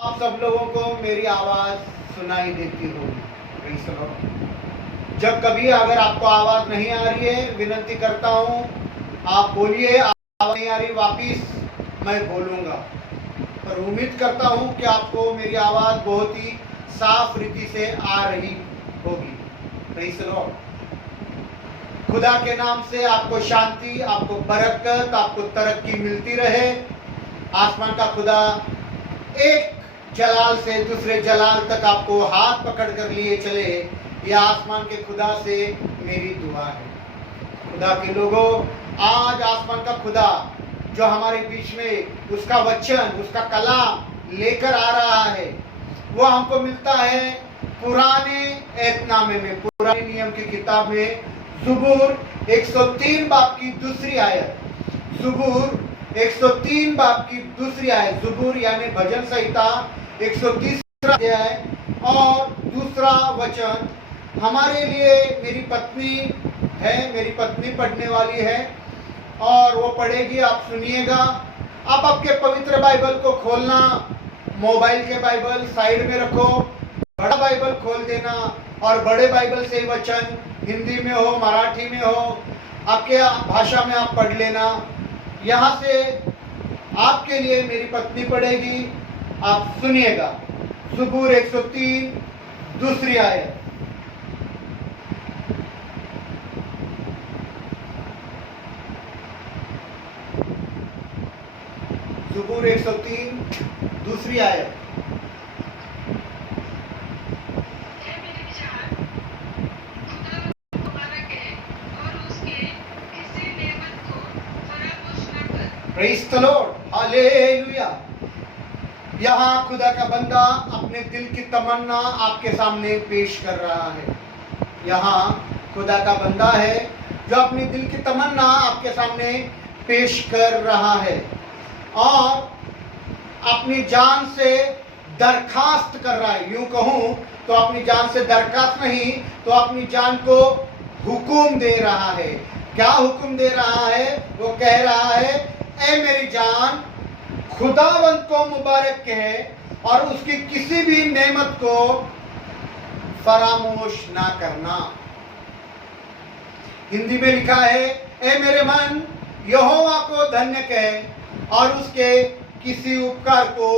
आप सब लोगों को मेरी आवाज सुनाई देती होगी। Praise the Lord। जब कभी अगर आपको आवाज नहीं आ रही है, विनती करता हूँ आप बोलिए। आवाज नहीं आ रही, वापिस मैं बोलूंगा। पर उम्मीद करता हूँ कि आपको मेरी आवाज बहुत ही साफ रीति से आ रही होगी। Praise the Lord। खुदा के नाम से आपको शांति, आपको बरकत, आपको तरक्की मिलती रहे। आसमान का खुदा एक जलाल से दूसरे जलाल तक आपको हाथ पकड़ कर लिए चले, यह आसमान के खुदा से मेरी दुआ है। खुदा के लोगों, आज आसमान का खुदा जो हमारे बीच में उसका वचन, उसका कलाम लेकर आ रहा है, वो हमको मिलता है पुराने एतनामे में, पुराने नियम की किताब में, ज़बूर 103 बाब की दूसरी आयत। ज़बूर 103 बाब की दूसरी आयत। ज़बूर यानी भजन संहिता 130 अध्याय और दूसरा वचन हमारे लिए मेरी पत्नी है, मेरी पत्नी पढ़ने वाली है और वो पढ़ेगी, आप सुनिएगा। आप आपके पवित्र बाइबल को खोलना, मोबाइल के बाइबल साइड में रखो, बड़ा बाइबल खोल देना और बड़े बाइबल से वचन हिंदी में हो, मराठी में हो, आपके भाषा में आप पढ़ लेना। यहाँ से आपके लिए मेरी पत्नी पढ़ेगी, आप सुनिएगा। ज़बूर 103 दूसरी आयत। ज़बूर 103 दूसरी आयत। Praise the Lord, hallelujah. यहाँ खुदा का बंदा अपने दिल की तमन्ना आपके सामने पेश कर रहा है। यहाँ खुदा का बंदा है जो अपनी दिल की तमन्ना आपके सामने पेश कर रहा है और अपनी जान से दरखास्त कर रहा है। यूं कहूं तो अपनी जान से दरखास्त नहीं, तो अपनी जान को हुक्म दे रहा है। क्या हुक्म दे रहा है? वो कह रहा है, ऐ मेरी जान, खुदावंत को मुबारक कहे और उसकी किसी भी नेमत को फरामोश ना करना। हिंदी में लिखा है, ऐ मेरे मन, यहोवा को धन्य कहे और उसके किसी उपकार को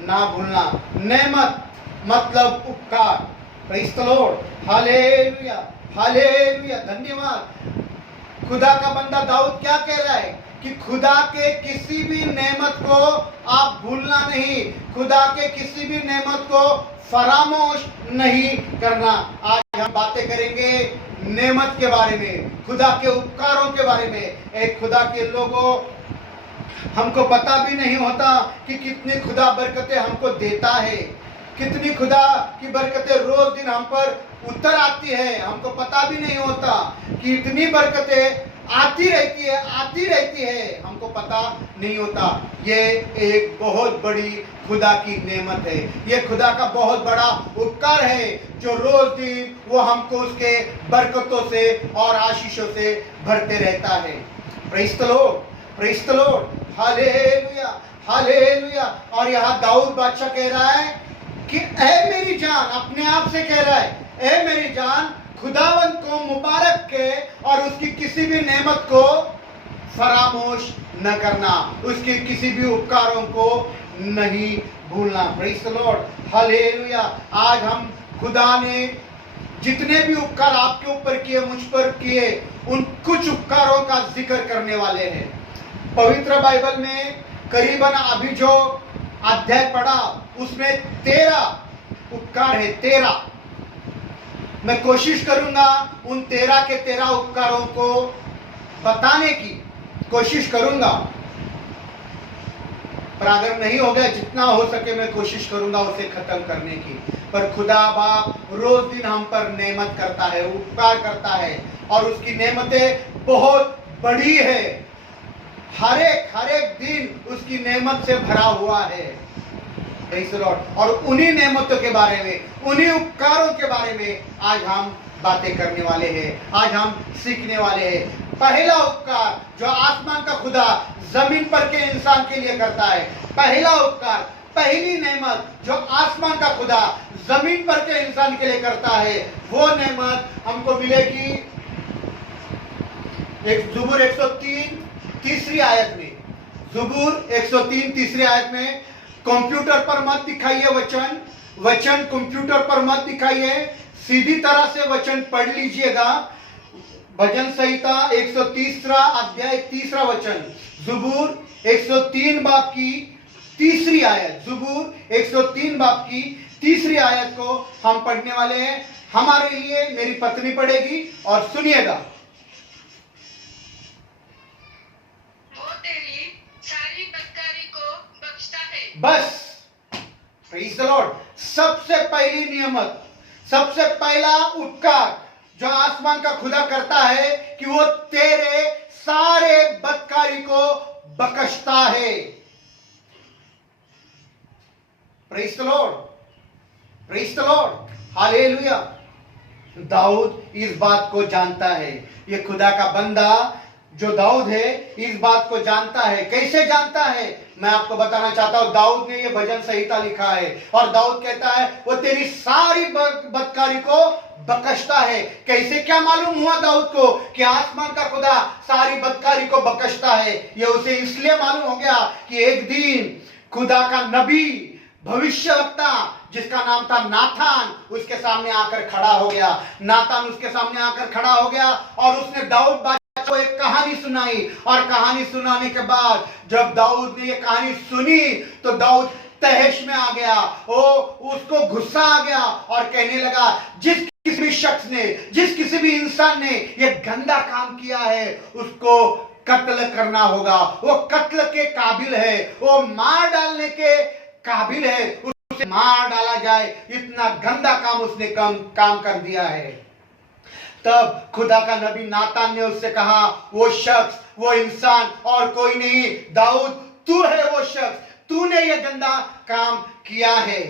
ना भूलना। नेमत मतलब उपकार। Praise the Lord, hallelujah, hallelujah, धन्यवाद। खुदा का बंदा दाऊद क्या कह रहा है कि खुदा के किसी भी नेमत को आप भूलना नहीं, खुदा के किसी भी नेमत को फरामोश नहीं करना। आज हम बातें करेंगे नेमत के बारे में, खुदा के उपकारों के बारे में। एक खुदा के लोगों, हमको पता भी नहीं होता कि कितनी खुदा बरकतें हमको देता है, कितनी खुदा की बरकतें रोज दिन हम पर उतर आती है। हमको पता भी नहीं होता कि इतनी बरकतें आती रहती है, हमको पता नहीं होता। ये एक बहुत बड़ी खुदा की नेमत है, ये खुदा का बहुत बड़ा उपकार है जो रोज दिन वो हमको उसके बरकतों से और आशीषों से भरते रहता है। Praise the Lord, praise the Lord, hallelujah, hallelujah. और यहाँ दाऊद बादशाह कह रहा है कि ऐ मेरी जान, अपने आप से कह रहा है, ऐ मेरी जान, खुदावंत को मुबारक के और उसकी किसी भी नेमत को फरामोश न करना, उसके किसी भी उपकारों को नहीं भूलना। Praise the Lord, hallelujah. आज हम खुदा ने जितने भी उपकार आपके ऊपर किए, मुझ पर किए, उन कुछ उपकारों का जिक्र करने वाले हैं। पवित्र बाइबल में करीबन अभी जो अध्याय पढ़ा उसमें 13 उपकार है, 13। मैं कोशिश करूंगा उन 13 के 13 उपकारों को बताने की कोशिश करूंगा, पर अगर नहीं हो गया, जितना हो सके मैं कोशिश करूंगा उसे खत्म करने की। पर खुदा बाप रोज दिन हम पर नेमत करता है, उपकार करता है और उसकी नेमतें बहुत बड़ी है। हर एक दिन उसकी नेमत से भरा हुआ है। Praise the Lord. और उन्हीं नेमतों के बारे में, उन्हीं उपकारों के बारे में आज हम बातें करने वाले हैं, आज हम सीखने वाले हैं। पहला उपकार जो आसमान का खुदा जमीन पर के इंसान के लिए करता है, पहला उपकार पहली नेमत जो आसमान का खुदा जमीन पर के इंसान के लिए करता है, वो नेमत हमको मिलेगी एक ज़ुबूर 103 तीसरी आयत में। ज़ुबूर 103 तीसरी आयत में, कंप्यूटर पर मत दिखाइए वचन कंप्यूटर पर मत दिखाइए, सीधी तरह से वचन पढ़ लीजिएगा। भजन संहिता 130 अध्याय 3 वचन, ज़ुबूर 103 बाब की तीसरी आयत, ज़ुबूर 103 बाब की तीसरी आयत को हम पढ़ने वाले हैं। हमारे लिए मेरी पत्नी पढ़ेगी और सुनिएगा। वो तेरी सारी बदकारी को बख्शता है। बस, प्रेज़ द लॉर्ड। सबसे पहली नियमत, सबसे पहला उपकार जो आसमान का खुदा करता है कि वो तेरे सारे बदकारी को बख्शता है। Praise the Lord, praise the Lord, hallelujah. दाऊद इस बात को जानता है, ये खुदा का बंदा जो दाऊद है इस बात को जानता है। कैसे जानता है? मैं आपको बताना चाहता हूं। दाऊद ने ये भजन संहिता लिखा है और दाऊद कहता है वो तेरी सारी बदकारी को बख्शता है। कैसे, क्या मालूम हुआ दाऊद को कि आसमान का खुदा सारी बदकारी को बख्शता है? ये उसे इसलिए मालूम हो गया कि एक दिन खुदा का नबी, भविष्यवक्ता जिसका नाम था नाथान, उसके सामने आकर खड़ा हो गया। नाथान उसके सामने आकर खड़ा हो गया और उसने दाऊद को एक कहानी सुनाई। और कहानी सुनाने के बाद जब दाऊद ने ये कहानी सुनी तो दाऊद तहश में आ गया। उसको गुस्सा आ गया और कहने लगा, जिस किसी भी शख्स ने, जिस किसी भी इंसान ने ये गंदा काम किया है उसको कत्ल करना होगा। वो कत्ल के काबिल है, वो मार डालने के काबिल है, उसे मार डाला जाए। इतना गंदा काम उसने काम कर दिया है। तब खुदा का नबी नातान ने उससे कहा, वो शख्स, वो इंसान और कोई नहीं, दाऊद तू है वो शख्स, तूने ये गंदा काम किया है।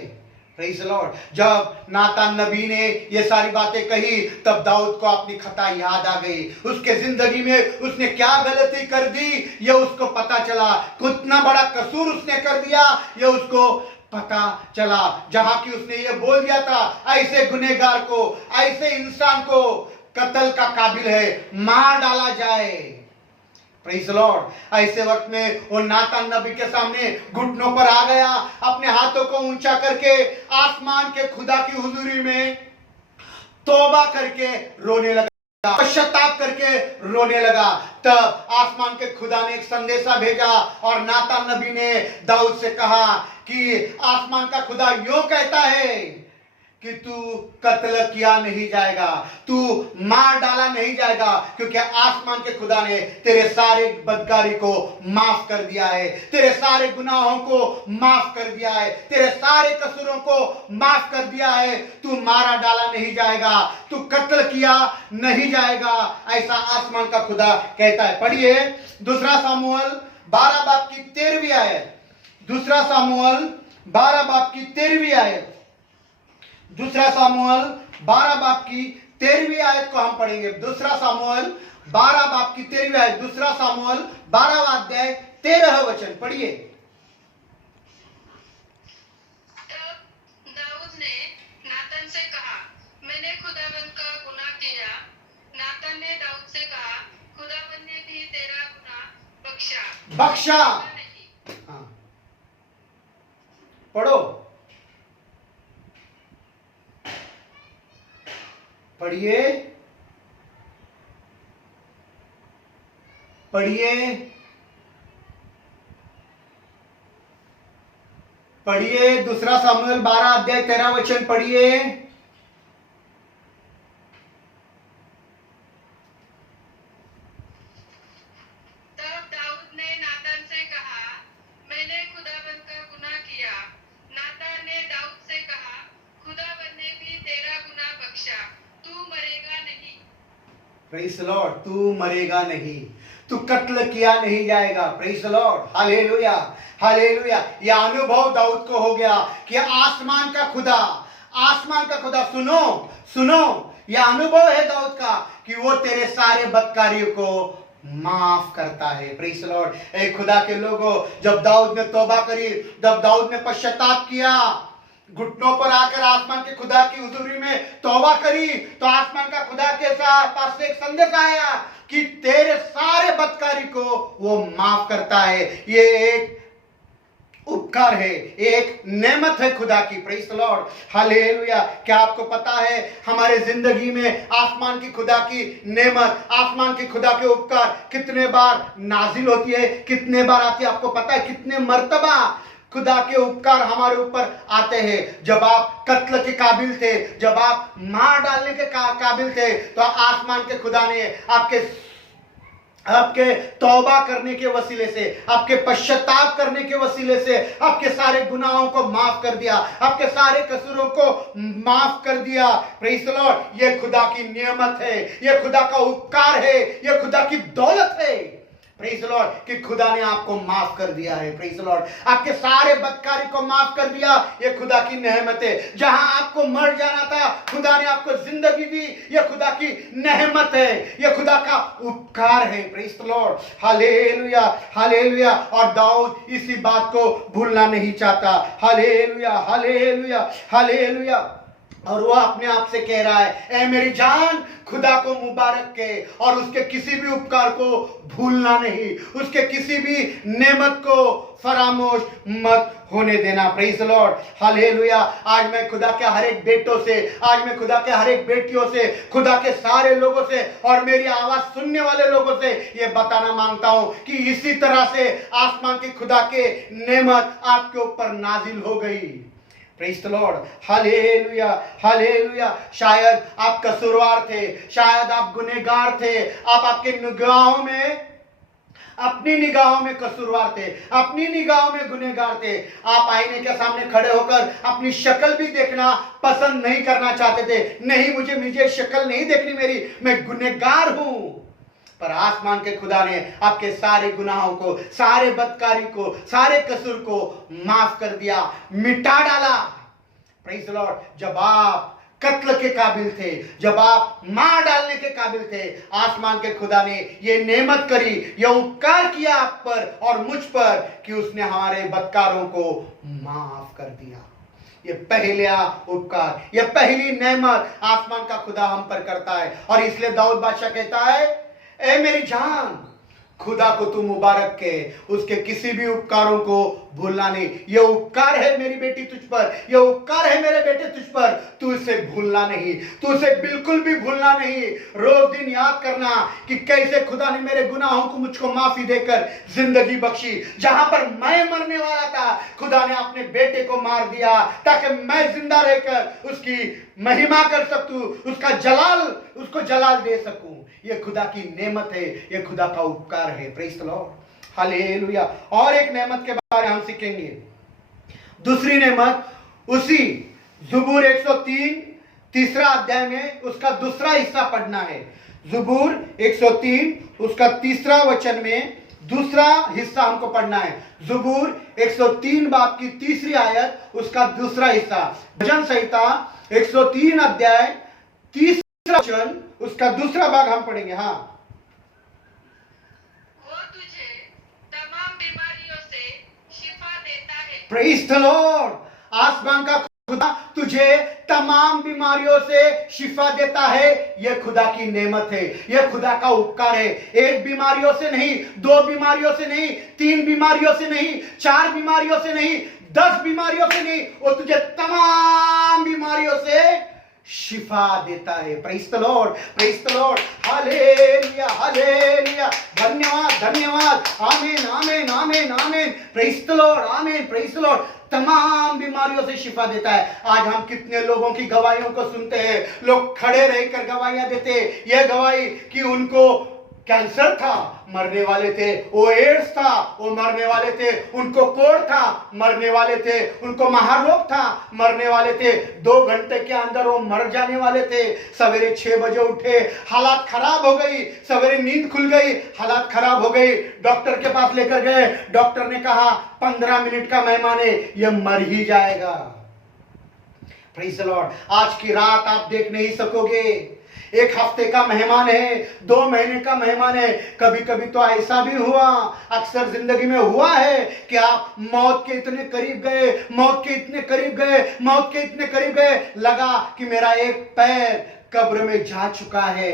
Praise the Lord. जब नातान नबी ने ये सारी बातें कही तब दाऊद को अपनी खता याद आ गई। उसके जिंदगी में उसने क्या गलती कर दी ये उसको पता चला। कितना बड़ा कसूर उसने कर दिया ये उसको पता चला। जहां कि उसने ये बोल दिया था, ऐसे गुनहगार को, ऐसे इंसान को कत्ल का काबिल है, मार डाला जाए। Praise the Lord. ऐसे वक्त में वो नातान नबी के सामने घुटनों पर आ गया, अपने हाथों को ऊंचा करके आसमान के खुदा की हुजूरी में तौबा करके रोने लगा, पश्चाताप करके रोने लगा। तब आसमान के खुदा ने एक संदेशा भेजा और नातान नबी ने दाऊद से कहा कि आसमान का खुदा यूं कहता है कि तू कत्ल किया नहीं जाएगा, तू मार डाला नहीं जाएगा, क्योंकि आसमान के खुदा ने तेरे सारे बदकारी को माफ कर दिया है, तेरे सारे गुनाहों को माफ कर दिया है, तेरे सारे कसूरों को माफ कर दिया है। तू मारा डाला नहीं जाएगा, तू कत्ल किया नहीं जाएगा, ऐसा आसमान का खुदा कहता है। पढ़िए दूसरा सामुएल 12 बाब की 13वीं आयत, दूसरा सामुएल 12 बाब की 13वीं आयत, दूसरा सामुएल 12 बाब की 13वीं आयत को हम पढ़ेंगे। दूसरा सामुएल 12 बाब की 13वीं आयत, दूसरा सामुएल 12वां अध्याय 13 वचन पढ़िए। तब दाऊद ने नातान से कहा, मैंने खुदावंद का गुनाह किया। नातान ने दाऊद से कहा, खुदावंद ने भी तेरा गुनाह बख्शा। हाँ, पढ़ो, पढ़िए, पढ़िए, पढ़िए। दूसरा सामुएल 12 अध्याय 13 वचन पढ़िए। तब दाऊद ने नातान से कहा, मैंने खुदावंद का गुनाह किया। नातान ने दाऊद से कहा, खुदावंद ने भी तेरा गुनाह बख्शा, तू मरेगा नहीं। Praise the Lord. तू मरेगा नहीं, तू कत्ल किया नहीं जाएगा। Praise the Lord, hallelujah, hallelujah. यह अनुभव दाऊद को हो गया कि आसमान का खुदा, आसमान का खुदा, सुनो सुनो, यह अनुभव है दाऊद का कि वो तेरे सारे बदकारियों को माफ करता है। Praise the Lord. ए खुदा के लोगों, जब दाऊद ने तौबा करी, जब दाऊद ने पश्चाताप किया, घुटनों पर आकर आसमान के खुदा की हुजूरी में तौबा करी, तो आसमान का खुदा के पास से एक संदेश आया कि तेरे सारे बदकारी को वो माफ करता है। ये एक उपकार है, एक नेमत है खुदा की। Praise the Lord, hallelujah. क्या आपको पता है हमारे जिंदगी में आसमान की खुदा की नेमत, आसमान की खुदा के उपकार कितने बार नाजिल होती है, कितने बार आती है? आपको पता है कितने मर्तबा खुदा के उपकार हमारे ऊपर आते हैं? जब आप कत्ल के काबिल थे, जब आप मार डालने के काबिल थे, तो आसमान के खुदा ने आपके तौबा करने के वसीले से, आपके पश्चाताप करने के वसीले से आपके सारे गुनाहों को माफ कर दिया, आपके सारे कसूरों को माफ कर दिया। Praise the Lord. ये खुदा की नियमत है, ये खुदा का उपकार है, ये खुदा की दौलत है। प्रेज़ द लॉर्ड कि खुदा ने आपको माफ कर दिया है। प्रेज़ द लॉर्ड, आपके सारे बदकारी को माफ कर दिया। ये खुदा की नेमत है। जहां आपको मर जाना था, खुदा ने आपको जिंदगी दी। ये खुदा की नेमत है, ये खुदा का उपकार है। Praise the Lord, hallelujah, hallelujah. और दाऊद इसी बात को भूलना नहीं चाहता। Hallelujah, hallelujah, hallelujah. और वो अपने आप से कह रहा है, ए मेरी जान, खुदा को मुबारक के और उसके किसी भी उपकार को भूलना नहीं, उसके किसी भी नेमत को फरामोश मत होने देना। Praise the Lord, hallelujah. आज मैं खुदा के हर एक बेटों से, आज मैं खुदा के हर एक बेटियों से, खुदा के सारे लोगों से और मेरी आवाज सुनने वाले लोगों से ये बताना मांगता हूं कि इसी तरह से आसमान के खुदा के नेमत आपके ऊपर नाजिल हो गई। Praise the Lord, hallelujah, hallelujah. शायद आप कसूरवार थे, शायद आप गुनहगार थे, आप आपके निगाहों में, अपनी निगाहों में कसूरवार थे, अपनी निगाहों में गुनहगार थे। आप आईने के सामने खड़े होकर अपनी शक्ल भी देखना पसंद नहीं करना चाहते थे। नहीं, मुझे शक्ल नहीं देखनी मेरी, मैं गुनहगार हूं। पर आसमान के खुदा ने आपके सारे गुनाहों को, सारे बदकारी को, सारे कसूर को माफ कर दिया, मिटा डाला। Praise the Lord. जब आप कत्ल के काबिल थे, जब आप मार डालने के काबिल थे, आसमान के खुदा ने ये नेमत करी, ये उपकार किया आप पर और मुझ पर कि उसने हमारे बदकारों को माफ कर दिया। ये पहला उपकार, ये पहली नेमत आसमान का खुदा हम पर करता है। और इसलिए दाऊद बादशाह कहता है, ए मेरी जान, खुदा को तू मुबारक के, उसके किसी भी उपकारों को भूलना नहीं। ये उपकार है मेरी बेटी तुझ पर, ये उपकार है मेरे बेटे तुझ पर, तू इसे भूलना नहीं, तू इसे बिल्कुल भी भूलना नहीं। रोज दिन याद करना कि कैसे खुदा ने मेरे गुनाहों को मुझको माफी देकर जिंदगी बख्शी। जहां पर मैं मरने वाला था, खुदा ने अपने बेटे को मार दिया ताकि मैं जिंदा रहकर उसकी महिमा कर सकूं, उसको जलाल दे सकूं। ये खुदा की नेमत है, ये खुदा का उपकार है। Praise the Lord, hallelujah. और एक नेमत के बारे में हम सीखेंगे, दूसरी नेमत, उसी ज़बूर 103 तीसरा अध्याय में उसका दूसरा हिस्सा पढ़ना है। ज़बूर 103 उसका तीसरा वचन में दूसरा हिस्सा हमको पढ़ना है। ज़बूर 103 बाब की तीसरी आयत, उसका दूसरा हिस्सा। भजन संहिता 103 अध्याय तीसरा वचन, उसका दूसरा भाग हम पढ़ेंगे। हाँ, वो तुझे तमाम बीमारियों से शिफा देता है। Praise the Lord. आसमान का खुदा तुझे तमाम बीमारियों से शिफा देता है। यह खुदा की नेमत है, यह खुदा का उपकार है। एक बीमारियों से नहीं, दो बीमारियों से नहीं, तीन बीमारियों से नहीं, चार बीमारियों से नहीं, 10 बीमारियों से नहीं, वो तुझे तमाम बीमारियों से शिफा देता है। Praise the Lord, praise the Lord, hallelujah, hallelujah. धन्यवाद, धन्यवाद, आमीन, आमीन, आमीन, आमीन। प्रेज़ द लॉर्ड, आमीन, प्रेज़ द लॉर्ड। तमाम बीमारियों से शिफा देता है। आज हम कितने लोगों की गवाहियों को सुनते हैं, लोग खड़े रहकर गवाहियां देते हैं। यह गवाही कि उनको कैंसर था, मरने वाले थे, वो एड्स था, वो मरने वाले थे, उनको कोढ़ था, मरने वाले थे, उनको महारोग था, मरने वाले थे, 2 घंटे के अंदर वो मर जाने वाले थे। सवेरे 6 बजे उठे, हालात खराब हो गई, सवेरे नींद खुल गई, हालात खराब हो गई, डॉक्टर के पास लेकर गए, डॉक्टर ने कहा 15 मिनट का मेहमान है, ये मर ही जाएगा। Praise the Lord. आज की रात आप देख नहीं सकोगे, एक हफ्ते का मेहमान है, 2 महीने का मेहमान है। कभी कभी तो ऐसा भी हुआ, अक्सर जिंदगी में हुआ है कि आप मौत के इतने करीब गए, मौत के इतने करीब गए, मौत के इतने करीब गए, लगा कि मेरा एक पैर कब्र में जा चुका है।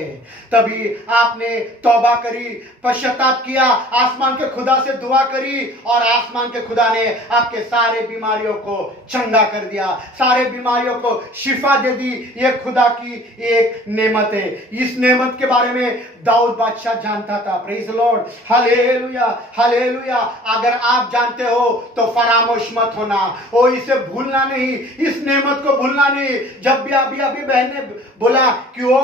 तभी आपने तौबा करी, पश्चाताप किया, आसमान के खुदा से दुआ करी और आसमान के खुदा ने आपके सारे बीमारियों को चंगा कर दिया, सारे बीमारियों को शिफा दे दी। ये खुदा की एक नेमत है। इस नेमत के बारे में दाऊद बादशाह जानता था। Praise Lord, hallelujah, hallelujah. अगर आप जानते हो तो फरामोश मत होना, ओ इसे भूलना नहीं, इस नेमत को भूलना नहीं। जब भी अभी बहन ने बोला कि वो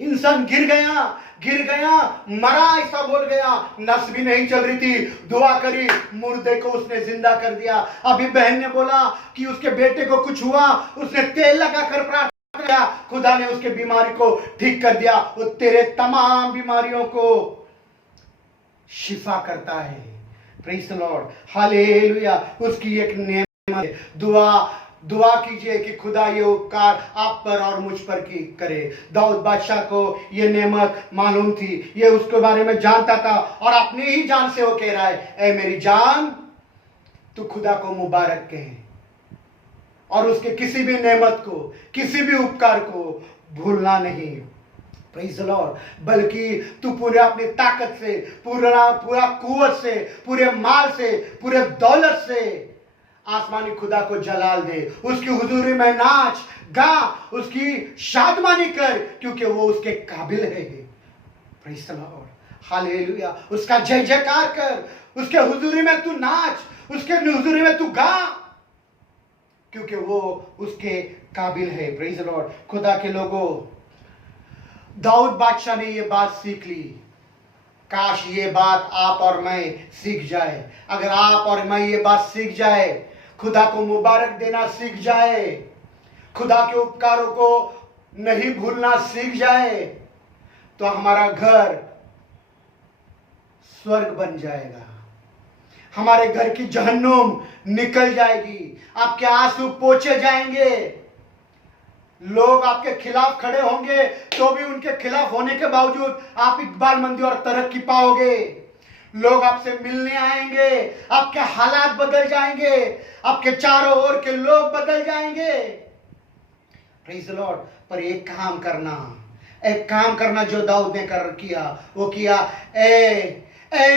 इंसान गिर गया, मरा, ऐसा बोल गया, नस भी नहीं चल रही थी, दुआ करी, मुर्दे को उसने जिंदा कर दिया। अभी बहन ने बोला कि उसके बेटे को कुछ हुआ, उसने तेल लगाकर प्रार्थना किया, खुदा ने उसके बीमारी को ठीक कर दिया। वो तेरे तमाम बीमारियों को शिफा करता है। Praise the Lord, hallelujah. उसकी एक नेमत है। दुआ कीजिए कि खुदा ये उपकार आप पर और मुझ पर की करे। दाऊद बादशाह को ये नेमत मालूम थी, ये उसके बारे में जानता था और अपनी ही जान से वो कह रहा है, ऐ मेरी जान तू खुदा को मुबारक कहे और उसके किसी भी नेमत को, किसी भी उपकार को भूलना नहीं। प्रेज़ द लॉर्ड, बल्कि तू पूरे अपनी ताकत से, पूरा कुव्वत से, पूरे माल से, पूरे दौलत से आसमानी खुदा को जलाल दे, उसकी हुजूरी में नाच गा, उसकी शादमानी कर, क्योंकि वो उसके काबिल है। Praise the Lord, hallelujah. उसका जय जयकार कर, उसके हुजूरी में तू नाच, उसके हुजूरी में तू गा, क्योंकि वो उसके काबिल है। Praise the Lord. खुदा के लोगों, दाऊद बादशाह ने ये बात सीख ली। काश ये बात आप और मैं सीख जाए। अगर आप और मैं ये बात सीख जाए, खुदा को मुबारक देना सीख जाए, खुदा के उपकारों को नहीं भूलना सीख जाए, तो हमारा घर स्वर्ग बन जाएगा, हमारे घर की जहन्नुम निकल जाएगी, आपके आंसू पोंछे जाएंगे। लोग आपके खिलाफ खड़े होंगे तो भी उनके खिलाफ होने के बावजूद आप इकबालमंदी और तरक्की पाओगे। लोग आपसे मिलने आएंगे, आपके हालात बदल जाएंगे, आपके चारों ओर के लोग बदल जाएंगे। Praise the Lord. पर एक काम करना जो दाऊद ने किया, वो किया, ए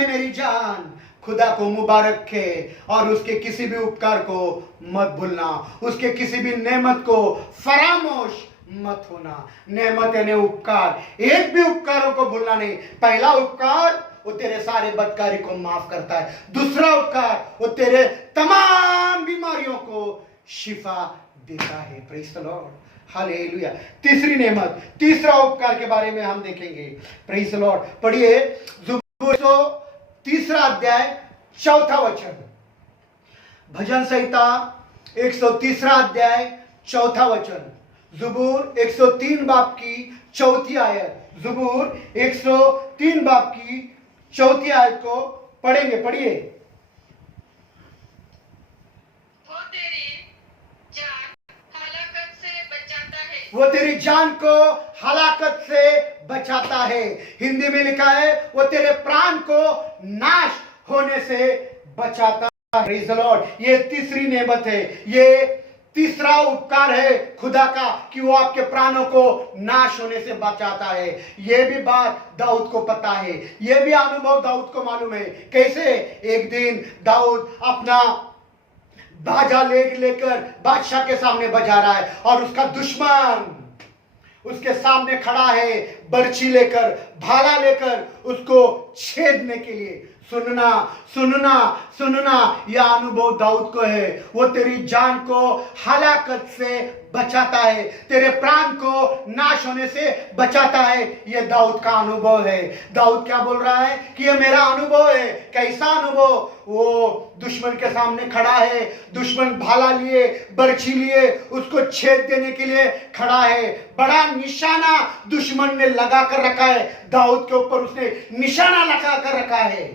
मेरी जान खुदा को मुबारक खे और उसके किसी भी उपकार को मत भूलना, उसके किसी भी नेमत को फरामोश मत होना। नेमत यानी उपकार, एक भी उपकारों को भूलना नहीं। पहला उपकार वो तेरे सारे बदकारी को माफ करता है, दूसरा उपकार वो तेरे तमाम बीमारियों को शिफा देता है। Praise the Lord, hallelujah. तीसरी नेमत, तीसरा उपकार के बारे में हम देखेंगे। Praise the Lord. पढ़िए ज़बूर 103 अध्याय 4 वचन, भजन संहिता 103 अध्याय 4 वचन, ज़बूर 103 बाब की 4 आयत, ज़बूर 103 बाब की 4 आयत को पढ़ेंगे। पढ़िए। वो तेरी जान हलाकत से बचाता है, वो तेरी जान को हलाकत से बचाता है। हिंदी में लिखा है, वो तेरे प्राण को नाश होने से बचाता है। Praise the Lord. ये तीसरी नेमत है, ये तीसरा उपकार है खुदा का कि वो आपके प्राणों को नाश होने से बचाता है। ये भी बात दाऊद को पता है, ये भी अनुभव दाऊद को मालूम है। कैसे? एक दिन दाऊद अपना बाजा लेकर बादशाह के सामने बजा रहा है और उसका दुश्मन उसके सामने खड़ा है, बर्छी लेकर, भाला लेकर उसको छेदने के लिए। सुनना सुनना सुनना, यह अनुभव दाऊद को है। वो तेरी जान को हलाकत से बचाता है, तेरे प्राण को नाश होने से बचाता है। यह दाऊद का अनुभव है। दाऊद क्या बोल रहा है कि यह मेरा अनुभव है। कैसा अनुभव? वो दुश्मन के सामने खड़ा है, दुश्मन भाला लिए, बर्छी लिए उसको छेद देने के लिए खड़ा है। बड़ा निशाना दुश्मन ने लगा कर रखा है, दाऊद के ऊपर उसने निशाना लगा कर रखा है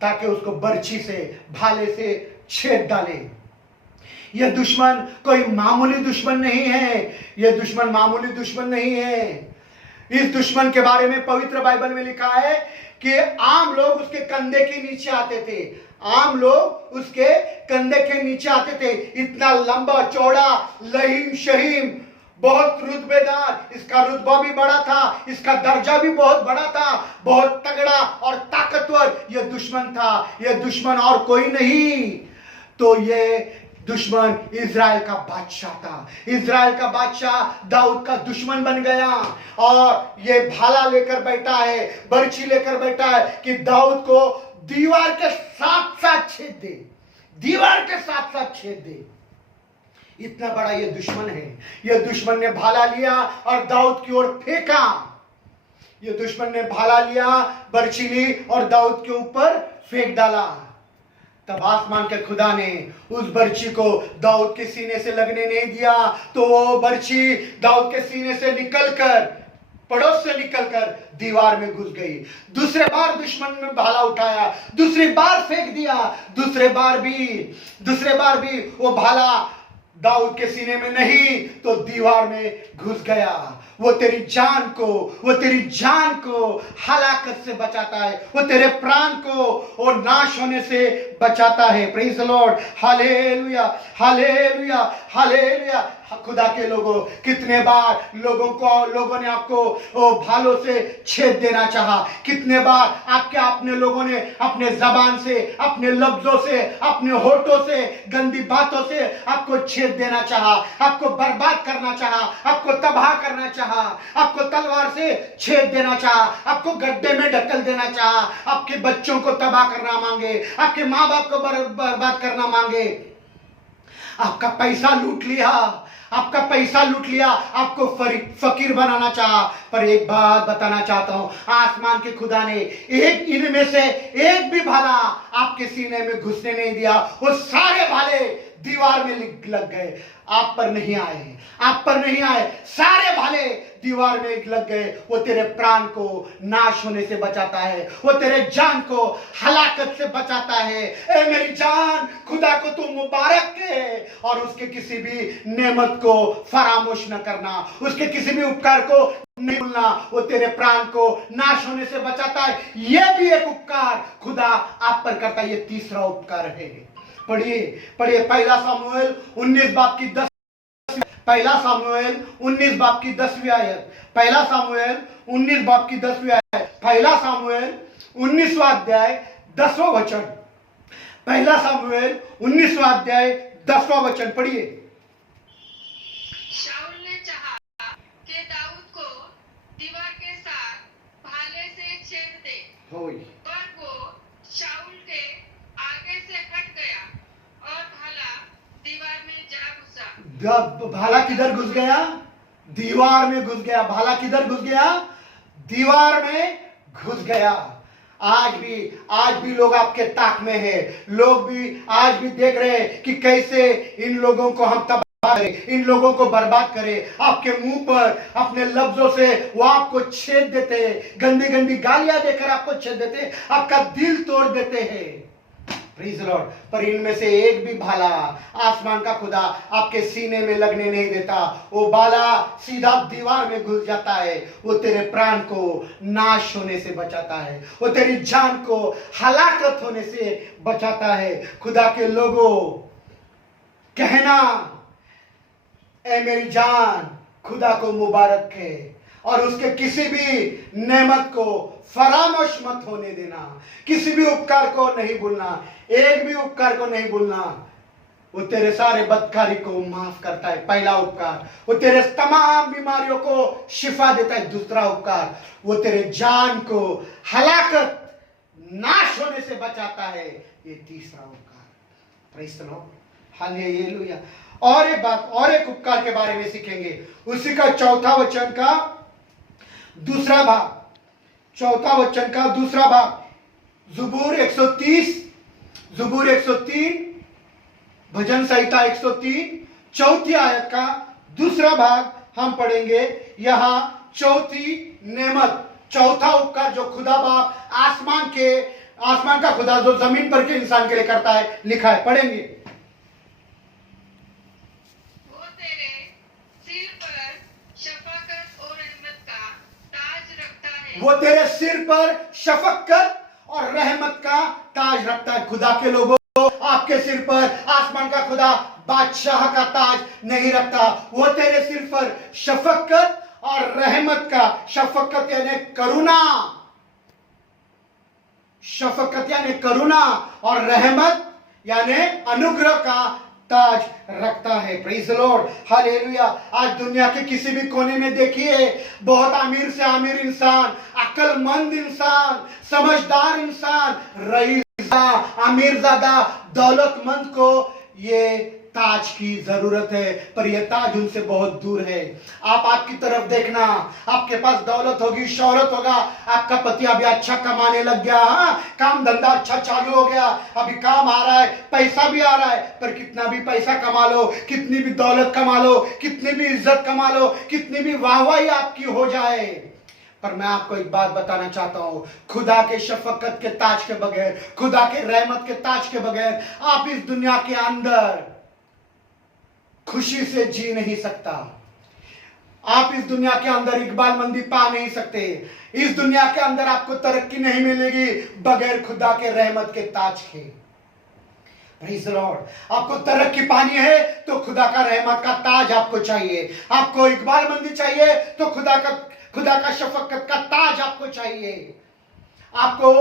ताकि उसको बर्छी से, भाले से छेद डाले। यह दुश्मन कोई मामूली दुश्मन नहीं है, यह दुश्मन मामूली दुश्मन नहीं है। इस दुश्मन के बारे में पवित्र बाइबल में लिखा है कि आम लोग उसके कंधे के नीचे आते थे, आम लोग उसके कंधे के नीचे आते थे। इतना लंबा चौड़ा, लहीम शहीम, बहुत रुतबेदार, इसका रुतबा भी बड़ा था, इसका दर्जा भी बहुत बड़ा था, बहुत तगड़ा और ताकतवर यह दुश्मन था। यह दुश्मन और कोई नहीं, तो यह दुश्मन इज़राइल का बादशाह था। इज़राइल का बादशाह दाऊद का दुश्मन बन गया और ये भाला लेकर बैठा है, बर्छी लेकर बैठा है कि दाऊद को दीवार के साथ साथ छेद दे, दीवार के साथ साथ छेद दे। इतना बड़ा ये दुश्मन है। ये दुश्मन ने भाला लिया और दाऊद की ओर फेंका। ये दुश्मन ने भाला लिया, बर्छी ली और दाऊद के ऊपर फेंक डाला। तब आसमान के खुदा ने उस बर्छी को दाऊद के सीने से लगने नहीं दिया, तो वो बर्छी दाऊद के सीने से निकलकर, पड़ोस से निकलकर दीवार में घुस गई। दूसरे बार दुश्मन ने भाला उठाया, दूसरी बार फेंक दिया, दूसरे बार भी वो भाला दाऊद के सीने में नहीं तो दीवार में घुस गया। वो तेरी जान को हलाकत से बचाता है, वो तेरे प्राण को वो नाश होने से बचाता है। Praise the Lord, hallelujah, hallelujah, hallelujah. खुदा के लोगों, कितने बार लोगों ने आपको भालों से छेद देना चाहा, कितने बार अपने लोगों ने अपने जबान से, अपने लफ्जों से, अपने होठों से, गंदी बातों से आपको छेद देना चाहा, आपको बर्बाद करना चाहा, आपको तबाह करना चाहा, आपको तलवार से छेद देना चाहा, आपको गड्ढे में ढकेल देना चाहा, आपके बच्चों को तबाह करना मांगे, आपके माँ बाप को बर्बाद करना मांगे, आपका पैसा लूट लिया, आपको फकीर बनाना चाहा। पर एक बात बताना चाहता हूं, आसमान के खुदा ने इनमें से एक भी भाला आपके सीने में घुसने नहीं दिया। वो सारे भाले दीवार में लग गए, आप पर नहीं आए, सारे भाले दीवार में लग गए। वो तेरे प्राण को नाश होने से बचाता है, वो तेरे जान को हलाकत से बचाता है। ए मेरी जान, खुदा को तू मुबारक है और उसके किसी भी नेमत को फरामोश न करना, उसके किसी भी उपकार को नहीं भूलना। वो तेरे प्राण को नाश होने से बचाता है। यह भी एक उपकार खुदा आप पर करता है। ये तीसरा उपकार है। पढ़िए पहला सामुएल 19 बाब की 10, पहला सामुएल 19 बाब की 10वीं आयत, पहला सामुएल 19 बाब की 10वीं आयत, पहला सामुएल 19वां अध्याय 10वां वचन, पहला सामुएल 19वां अध्याय 10वां वचन पढ़िए। शाऊल ने चाहा कि दाऊद को दीवार के साथ भाले से छेद दे, पर वो शाऊल के आगे से हट गया और भाला दीवार में जा घुसा। भाला किधर घुस गया? दीवार में घुस गया। भाला किधर घुस गया? दीवार में घुस गया। आज भी लोग आपके ताक में है। लोग भी आज भी देख रहे हैं कि कैसे इन लोगों को हम तबाह करें, इन लोगों को बर्बाद करें। आपके मुंह पर अपने लफ्जों से वो आपको छेद देते हैं, गंदी गंदी गालियां देकर आपको छेद देते हैं, आपका दिल तोड़ देते हैं। Praise the Lord. पर इनमें से एक भी भाला आसमान का खुदा आपके सीने में लगने नहीं देता। वो भाला सीधा दीवार में घुस जाता है। वो तेरे प्राण को नाश होने से बचाता है, वो तेरी जान को हलाकत होने से बचाता है। खुदा के लोगों, कहना, ए मेरी जान, खुदा को मुबारक है और उसके किसी भी नेमत को फरामोश मत होने देना, किसी भी उपकार को नहीं भूलना, एक भी उपकार को नहीं भूलना। वो तेरे सारे बदकारी को माफ करता है, पहला उपकार। वो तेरे तमाम बीमारियों को शिफा देता है, दूसरा उपकार। वो तेरे जान को हलाकत, नाश होने से बचाता है, ये तीसरा उपकार। Praise the Lord, hallelujah. और एक बात, और एक उपकार के बारे में सीखेंगे, उसी का चौथा वचन का दूसरा भाग, चौथा वचन का दूसरा भाग, ज़बूर 103, भजन संहिता 103 चौथी आयत का दूसरा भाग हम पढ़ेंगे। यहां चौथी नेमत, चौथा उपकार जो खुदा बाप आसमान का खुदा जो जमीन पर के इंसान के लिए करता है, लिखा है, पढ़ेंगे। वो तेरे सिर पर शफकत और रहमत का ताज रखता है। खुदा के लोगों, आपके सिर पर आसमान का खुदा बादशाह का ताज नहीं रखता। वो तेरे सिर पर शफकत और रहमत का, शफकत यानी करुणा, शफकत यानी करुणा और रहमत यानी अनुग्रह का ताज रखता है। Praise the Lord, hallelujah. आज दुनिया के किसी भी कोने में देखिए, बहुत अमीर से अमीर इंसान, अक्लमंद इंसान, समझदार इंसान, रईस, अमीर ज़्यादा, दौलतमंद को ये ताज की जरूरत है, पर यह ताज उनसे बहुत दूर है। आप आपकी तरफ देखना, आपके पास दौलत होगी, शोहरत होगा, आपका पति अभी अच्छा कमाने लग गया, काम धंधा अच्छा चालू हो गया, अभी काम आ रहा है, पैसा भी आ रहा है, पर कितना भी पैसा कमा लो, कितनी भी दौलत कमा लो, कितनी भी इज्जत कमा लो, कितनी भी वाहवाही आपकी हो जाए, पर मैं आपको एक बात बताना चाहता हूं, खुदा के शफकत के ताज के बगैर, खुदा के रहमत के ताज के बगैर आप इस दुनिया के अंदर खुशी से जी नहीं सकता। आप इस दुनिया के अंदर इकबालमंदी पा नहीं सकते। इस दुनिया के अंदर आपको तरक्की नहीं मिलेगी बगैर खुदा के रहमत के ताज के। Praise the Lord. आपको तरक्की पानी है तो खुदा का रहमत का ताज आपको चाहिए। आपको इकबालमंदी चाहिए तो खुदा का शफकत का ताज आपको चाहिए। आपको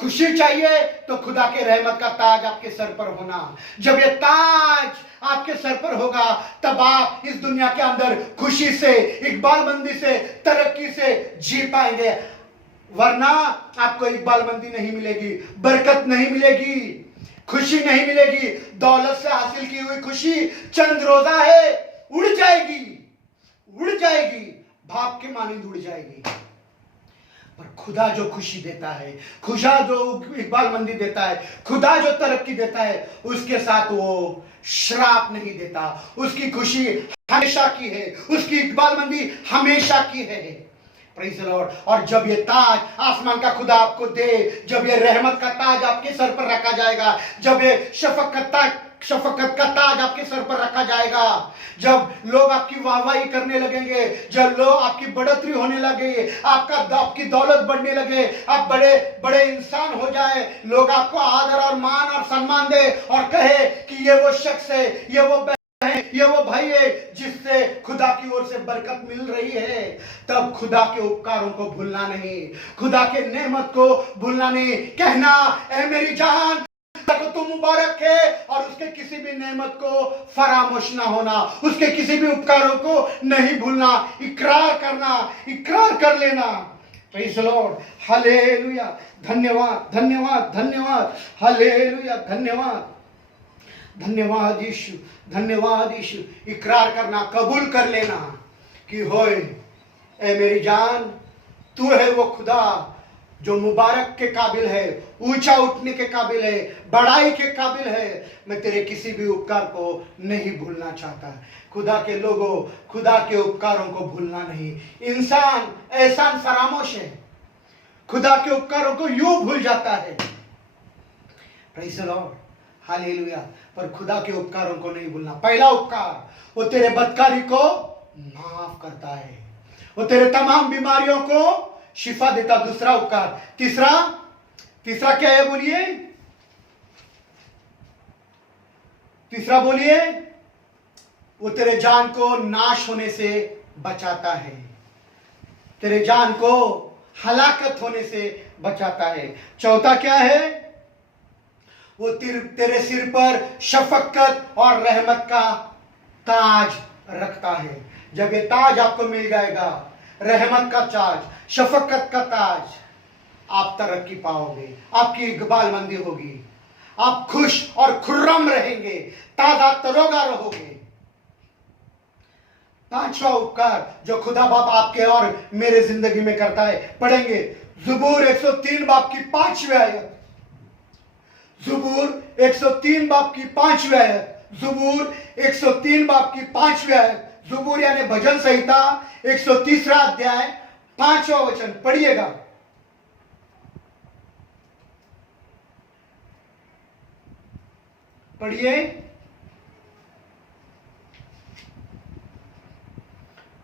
खुशी चाहिए तो खुदा के रहमत का ताज आपके सर पर होना। जब ये ताज आपके सर पर होगा तब आप इस दुनिया के अंदर खुशी से, इकबालमंदी से, तरक्की से जी पाएंगे, वरना आपको इकबालमंदी नहीं मिलेगी, बरकत नहीं मिलेगी, खुशी नहीं मिलेगी। दौलत से हासिल की हुई खुशी चंद रोजा है, उड़ जाएगी, उड़ जाएगी, भाप के मानिंद उड़ जाएगी। पर खुदा जो खुशी देता है, खुदा जो इकबालमंदी देता है, खुदा जो तरक्की देता है, उसके साथ वो श्राप नहीं देता। उसकी खुशी हमेशा की है, उसकी इकबालमंदी हमेशा की है। Praise the Lord. और जब ये ताज आसमान का खुदा आपको दे, जब ये रहमत का ताज आपके सर पर रखा जाएगा, जब ये शफकत का ताज आपके सर पर रखा जाएगा, जब लोग आपकी वाहवाही करने लगेंगे, जब लोग आपकी बढ़ोतरी होने लगे, आपकी दौलत बढ़ने लगे, आप बड़े बड़े इंसान हो जाए, लोग आपको आदर और मान और सम्मान दे और कहे कि ये वो शख्स है, ये वो बहन है, ये वो भाई है जिससे खुदा की ओर से बरकत मिल रही है, तब खुदा के उपकारों को भूलना नहीं, खुदा के नेमत को भूलना नहीं। कहना, ऐ मेरी जान को तू मुबारक है, और उसके किसी भी नेमत को फरामोश ना होना, उसके किसी भी उपकारों को नहीं भूलना, इकरार करना, इकरार कर लेना। Praise the Lord, hallelujah. धन्यवाद, धन्यवाद, धन्यवाद, हालेलुया, धन्यवाद, धन्यवाद यीशु, धन्यवाद यीशु। इकरार करना, कबूल कर लेना कि होए ऐ मेरी जान, तू है वो खुदा जो मुबारक के काबिल है, ऊंचा उठने के काबिल है, बड़ाई के काबिल है। मैं तेरे किसी भी उपकार को नहीं भूलना चाहता। खुदा के लोगों, खुदा के उपकारों को भूलना नहीं। इंसान एहसान फरामोश है, खुदा के उपकारों को यूं भूल जाता है। Praise the Lord, hallelujah. पर खुदा के उपकारों को नहीं भूलना। पहला उपकार, वो तेरे बदकारी को माफ करता है, वो तेरे तमाम बीमारियों को शिफा देता। दूसरा उपकार, तीसरा क्या है बोलिए, तीसरा बोलिए, वो तेरे जान को नाश होने से बचाता है, तेरे जान को हलाकत होने से बचाता है। चौथा क्या है, वो तेरे सिर पर शफकत और रहमत का ताज रखता है। जब ये ताज आपको मिल जाएगा, रहमत का ताज, शफकत का ताज, आप तरक्की पाओगे, आपकी इकबालमंदी होगी, आप खुश और खुर्रम रहेंगे, ताजा तरोगा रहोगे। पांचवा उपकार जो खुदा बाप आपके और मेरे जिंदगी में करता है, पढ़ेंगे ज़बूर 103 बाब की 5वीं आयत, ज़बूर 103 बाब की 5वीं आयत, ज़बूर 103 बाब की 5वीं आयत। ज़बूर यानी भजन संहिता 130 अध्याय 5वां वचन पढ़िएगा। पढ़िए,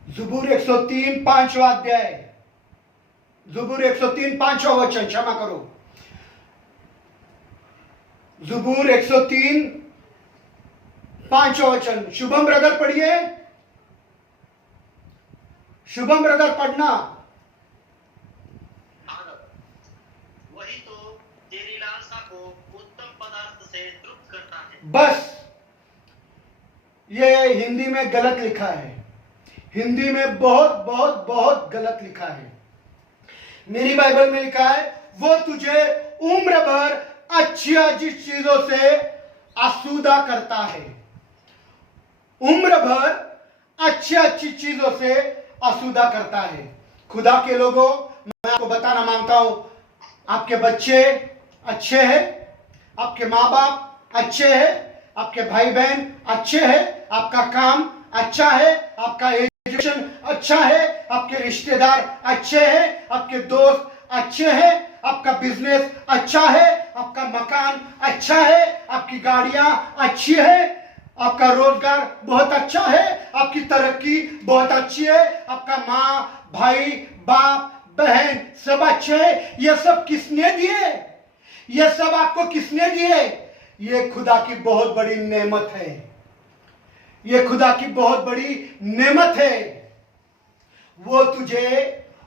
ज़बूर 103 5वां अध्याय ज़बूर 103 5वां वचन, क्षमा करो, ज़बूर 103 5वां वचन। शुभम ब्रदर पढ़िए, शुभम ब्रदर पढ़ना। वही तो तेरी लालसा को उत्तम पदार्थ से तृप्त करता है। बस, ये हिंदी में गलत लिखा है, हिंदी में बहुत बहुत बहुत गलत लिखा है। मेरी बाइबल में लिखा है, वो तुझे उम्र भर अच्छी अच्छी चीजों से आसूदा करता है। उम्र भर अच्छी अच्छी चीजों से आसूदा करता है। खुदा के लोगों, मैं आपको बताना मांगता हूं, आपके बच्चे अच्छे हैं, आपके माँ बाप अच्छे हैं, आपके भाई बहन अच्छे हैं, आपका काम अच्छा है, आपका एजुकेशन अच्छा है, आपके रिश्तेदार अच्छे हैं, आपके दोस्त अच्छे हैं, आपका बिजनेस अच्छा है, आपका मकान अच्छा है, आपकी गाड़ियां अच्छी है, आपका रोजगार बहुत अच्छा है, आपकी तरक्की बहुत अच्छी है, आपका माँ भाई बाप बहन सब अच्छे हैं। ये सब किसने दिए? ये सब आपको किसने दिए? ये खुदा की बहुत बड़ी नेमत है, ये खुदा की बहुत बड़ी नेमत है। वो तुझे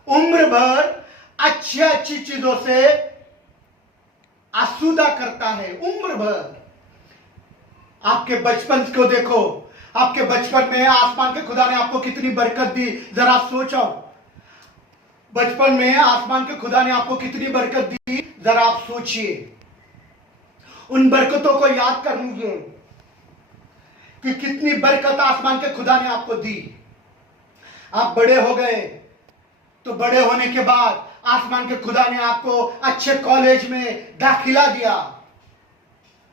उम्र भर अच्छी अच्छी चीजों से आसूदा करता है, उम्र भर। आपके बचपन को देखो, आपके बचपन में आसमान के खुदा ने आपको कितनी बरकत दी, जरा सोचो। बचपन में आसमान के खुदा ने आपको कितनी बरकत दी, जरा आप सोचिए। उन बरकतों को याद कर लीजिए कि कितनी बरकत आसमान के खुदा ने आपको दी। आप बड़े हो गए तो बड़े होने के बाद आसमान के खुदा ने आपको अच्छे कॉलेज में दाखिला दिया,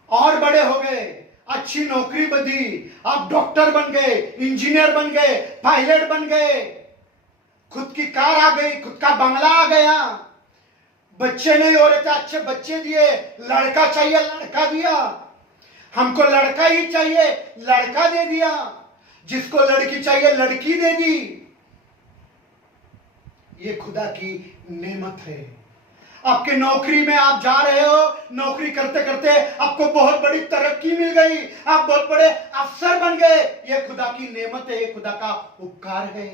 और बड़े हो गए, अच्छी नौकरी दी, आप डॉक्टर बन गए, इंजीनियर बन गए, पायलट बन गए, खुद की कार आ गई, खुद का बंगला आ गया। बच्चे नहीं हो रहे थे, अच्छे बच्चे दिए, लड़का चाहिए लड़का दिया, हमको लड़का ही चाहिए लड़का दे दिया, जिसको लड़की चाहिए लड़की दे दी। ये खुदा की नेमत है। आपके नौकरी में आप जा रहे हो, नौकरी करते करते आपको बहुत बड़ी तरक्की मिल गई, आप बहुत बड़े अफसर बन गए, ये खुदा की नेमत है, ये खुदा का उपकार है।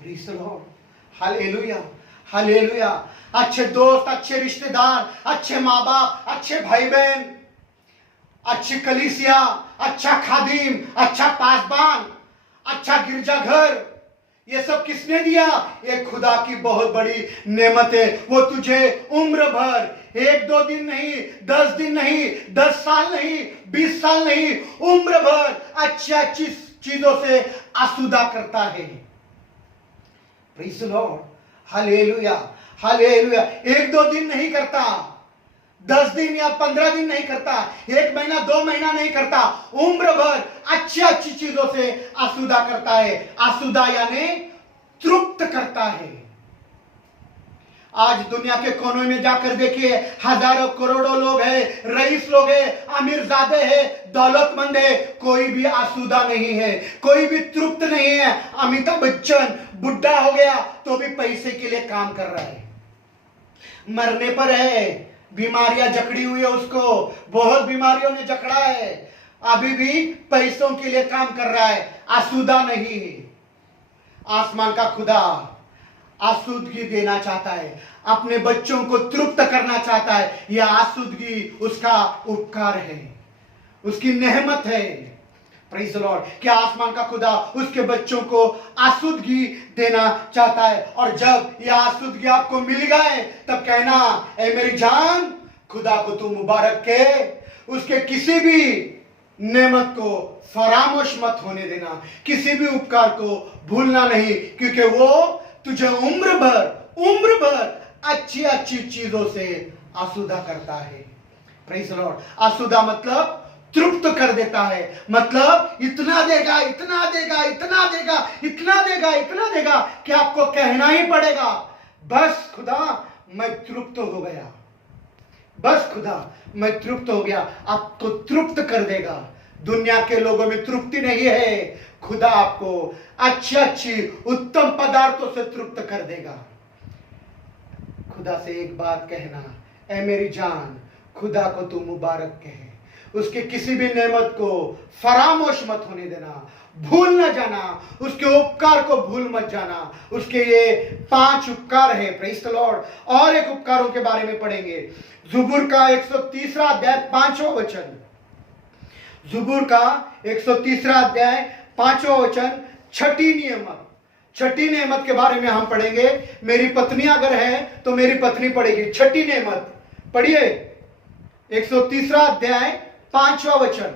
Praise the Lord, hallelujah hallelujah. अच्छे दोस्त, अच्छे रिश्तेदार, अच्छे माँ बाप, अच्छे भाई बहन, अच्छी कलीसिया, अच्छा खादिम, अच्छा पासबान, अच्छा गिरजाघर, ये सब किसने दिया? ये खुदा की बहुत बड़ी नेमत है। वो तुझे उम्र भर, 1-2 दिन नहीं, 10 दिन नहीं, 10 साल नहीं, 20 साल नहीं, उम्र भर अच्छी अच्छी चीजों से आसूदा करता है। Praise the Lord, hallelujah hallelujah. 1-2 दिन नहीं करता, 10 दिन या 15 दिन नहीं करता, 1 महीना 2 महीना नहीं करता, उम्र भर अच्छी अच्छी चीजों से आसूदा करता है। आसूदा यानी तृप्त करता है। आज दुनिया के कोनों में जाकर देखिए, हजारों करोड़ों लोग हैं, रईस लोग हैं, अमीरजादे हैं, दौलतमंद है, कोई भी आसूदा नहीं है, कोई भी तृप्त नहीं है। अमिताभ बच्चन बुढ़ा हो गया तो भी पैसे के लिए काम कर रहा है, मरने पर है, बीमारियां जकड़ी हुई है उसको, बहुत बीमारियों ने जकड़ा है, अभी भी पैसों के लिए काम कर रहा है, आसूदा नहीं है। आसमान का खुदा आसूदगी देना चाहता है, अपने बच्चों को तृप्त करना चाहता है। यह आसूदगी उसका उपकार है, उसकी नेमत है। प्रेज़ द लॉर्ड, क्या आसमान का खुदा उसके बच्चों को आसूदगी देना चाहता है। और जब यह आसूदगी आपको मिल गए तब कहना, ए मेरी जान, खुदा को तू मुबारक के, उसके किसी भी नेमत को फरामोश मत होने देना, किसी भी उपकार को भूलना नहीं, क्योंकि वो तुझे उम्र भर अच्छी अच्छी चीजों से आसूदा करता है। प्रेज़ द लॉर्ड, आसूदा मतलब तृप्त कर देता है, मतलब इतना देगा इतना देगा इतना देगा इतना देगा इतना देगा कि आपको कहना ही पड़ेगा, बस खुदा मैं तृप्त हो गया, बस खुदा मैं तृप्त हो गया। आपको तृप्त कर देगा। दुनिया के लोगों में तृप्ति नहीं है, खुदा आपको अच्छी अच्छी उत्तम पदार्थों से तृप्त कर देगा। खुदा से एक बात कहना, ऐ मेरी जान, खुदा को तू मुबारक कहे, उसके किसी भी नेमत को फरामोश मत होने देना, भूल न जाना, उसके उपकार को भूल मत जाना। उसके ये 5 उपकार है, प्रेज़ द लॉर्ड। और एक उपकारों के बारे में पढ़ेंगे, ज़बूर का 130 अध्याय 5वां वचन, ज़बूर का 130 अध्याय 5वां वचन, छठी नेमत के बारे में हम पढ़ेंगे। मेरी पत्नी अगर है तो मेरी पत्नी पढ़ेगी छठी नेमत। पढ़िए 130 अध्याय 5वां वचन।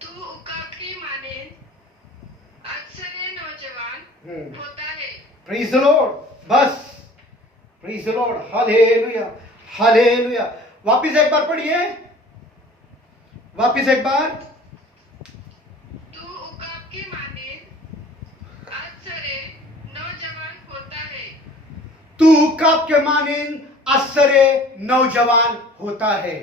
तू उकाब की माने अक्सर नौजवान होता है। Praise the lord. बस, praise the Lord, hallelujah, hallelujah. वापिस एक बार पढ़िए, वापिस एक बार। तू उकाब की माने अक्सर नौजवान होता है। तू उकाब के मानिंद असरे नौजवान होता है।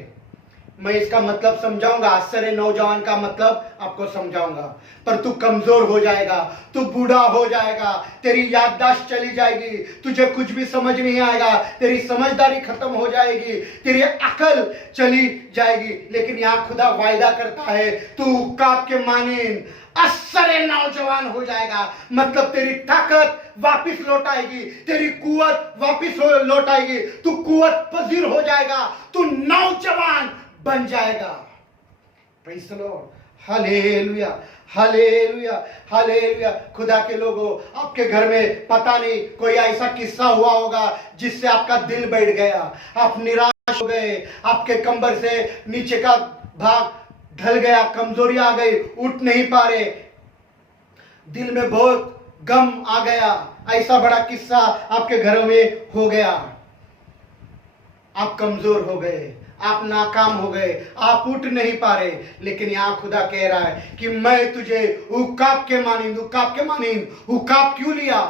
मैं इसका मतलब समझाऊंगा, असरे नौजवान का मतलब आपको समझाऊंगा, पर तू कमजोर हो जाएगा, तू बूढ़ा हो जाएगा, तेरी याददाश्त चली जाएगी, तुझे कुछ भी समझ नहीं आएगा, तेरी समझदारी खत्म हो जाएगी, तेरी अकल चली जाएगी। लेकिन यहाँ खुदा वायदा करता है, तू उकाब के मानिंद असरे नौजवान हो जाएगा। मतलब तेरी ताकत वापिस लौट आएगी, तेरी कुवत वापिस लौट आएगी, तू कुवत पजीर हो जाएगा, तू नौजवान बन जाएगा। Praise the Lord, hallelujah, hallelujah, hallelujah. खुदा के लोगों, आपके घर में पता नहीं कोई ऐसा किस्सा हुआ होगा जिससे आपका दिल बैठ गया, आप निराश हो गए, आपके कंबर से नीचे का भाग ढल गया, कमजोरी आ गई, उठ नहीं पा रहे, दिल में बहुत गम आ गया। ऐसा बड़ा किस्सा आपके घरों में हो गया, आप कमजोर हो गए, आप नाकाम हो गए, आप उठ नहीं पा रहे। लेकिन यहां खुदा कह रहा है कि मैं तुझे उकाब के मानिंद, उकाब के मानिंद। उकाब क्यों लिया?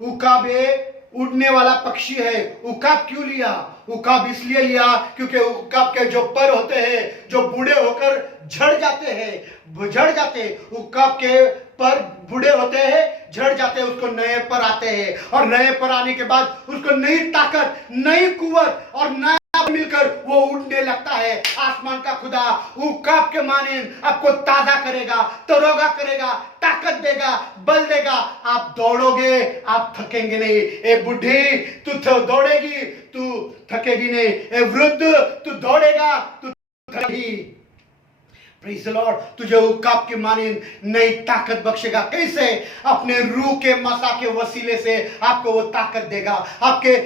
उकाब ये उड़ने वाला पक्षी है। उकाब क्यों लिया? उकाब इसलिए लिया क्योंकि उकाब के जो पर होते हैं, जो बूढ़े होकर झड़ जाते हैं, झड़ जाते, उकाब के पर बूढ़े होते हैं, झड़ जाते हैं, उसको नए पर आते हैं, और नए पर आने के बाद उसको नई ताकत, नई कुवत और नया मिलकर वो उड़ने लगता है। आसमान का खुदा उकाब के मानिंद आपको ताजा करेगा, तरोगा करेगा, ताकत देगा, बल देगा। आप दौड़ोगे, आप थकेंगे नहीं। ए बुढ़ी, तू दौड़ेगी, तू थकेगी नहीं। ए वृद्ध, तू दौड़ेगा, तू थकेगी। Praise the Lord. तुझे उकाब के मानिंद नई ताकत बख्शेगा। कैसे? अपने रूह के मसा के वसीले से आपको वो ताकत देगा, आपके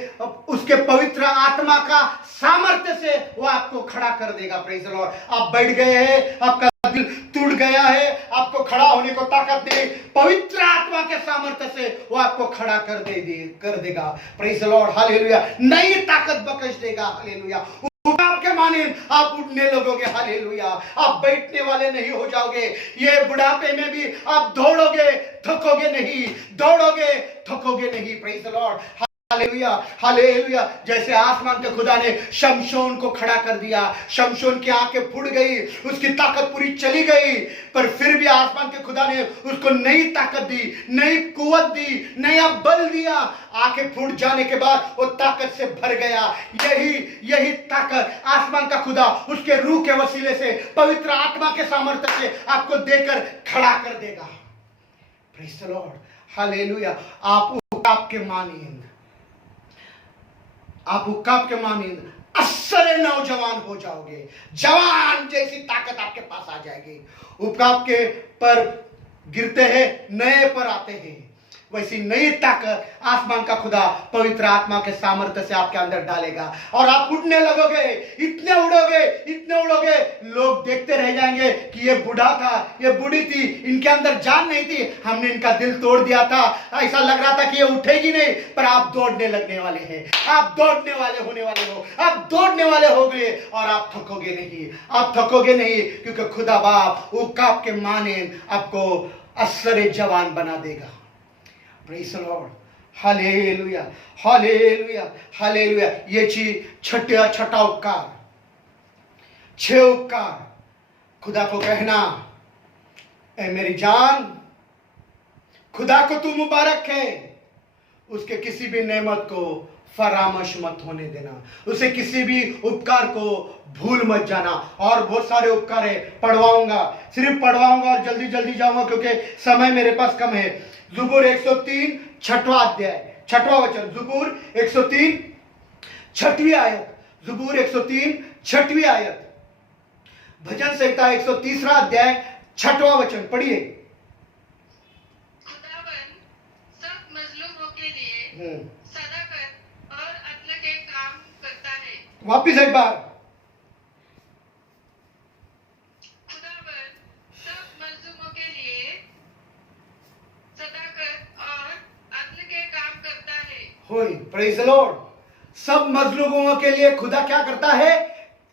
उसके पवित्र आत्मा का सामर्थ्य से वो आपको खड़ा कर देगा। Praise the Lord. आप बैठ गए हैं, आपका दिल टूट गया है, आपको खड़ा होने को ताकत नहीं, पवित्र आत्मा के सामर्थ्य से वो आपको खड़ा कर देगा। Praise the Lord, hallelujah. नई ताकत बख्श देगा, हालेलुया। उकाब के मानिंद आप उठने लगोगे, हालेलुया। आप बैठने वाले नहीं हो जाओगे। ये बुढ़ापे में भी आप दौड़ोगे, थकोगे नहीं, दौड़ोगे, थकोगे नहीं। Praise the Lord, hallelujah, hallelujah. जैसे आसमान के खुदा ने शमशोन को खड़ा कर दिया, शमशोन की आंखें फूट गई, उसकी ताकत पूरी चली गई, पर फिर भी आसमान के खुदा ने उसको नई ताकत दी, नई कुवत दी, नया बल दिया। आंखें फूट जाने के बाद वो ताकत से भर गया। यही ताकत आसमान का खुदा उसके रूह के वसीले से, पवित्र आत्मा के सामर्थ्य से आपको देकर खड़ा कर देगा। Praise the Lord, hallelujah. आप उकाब के मानिंद, आप उकाब के मानिंद असरे नौजवान हो जाओगे। जवान जैसी ताकत आपके पास आ जाएगी। उकाब के पर गिरते हैं, नए पर आते हैं, वैसी नई ताकत आसमान का खुदा पवित्र आत्मा के सामर्थ्य से आपके अंदर डालेगा, और आप उड़ने लगोगे। इतने उड़ोगे, इतने उड़ोगे, लोग देखते रह जाएंगे कि ये बूढ़ा था, ये बूढ़ी थी, इनके अंदर जान नहीं थी, हमने इनका दिल तोड़ दिया था, ऐसा लग रहा था कि ये उठेगी नहीं। पर आप दौड़ने लगने वाले हैं, आप दौड़ने वाले होने वाले हो, आप दौड़ने वाले हो गए, और आप थकोगे नहीं, आप थकोगे नहीं, क्योंकि खुदा बाप उकाब के मानिंद आपको असरे जवान बना देगा। Praise the Lord, hallelujah, hallelujah, hallelujah. ये छठा उपकार, 6 उपकार खुदा को कहना, ऐ मेरी जान, खुदा को तू मुबारक है, उसके किसी भी नेमत को फरामश मत होने देना, उसे किसी भी उपकार को भूल मत जाना। और बहुत सारे उपकार है, पढ़वाऊंगा, सिर्फ पढ़वाऊंगा और जल्दी जल्दी जाऊंगा क्योंकि समय मेरे पास कम है। ज़बूर 103 छठवां अध्याय, छठवां वचन, ज़बूर 103 छठवीं आयत, ज़बूर 103 छठवीं आयत, भजन संहिता 130 अध्याय छठवां वचन पढ़िए। खुदावन सब मजलूमों के लिए सदाकत और अदल के काम करता है। वापिस एक बार, खुदावन सब मजलूमों के लिए सदाकत और अदल के काम करता है। होय, प्रेज द लॉर्ड। सब मजलूमों के लिए खुदा क्या करता है?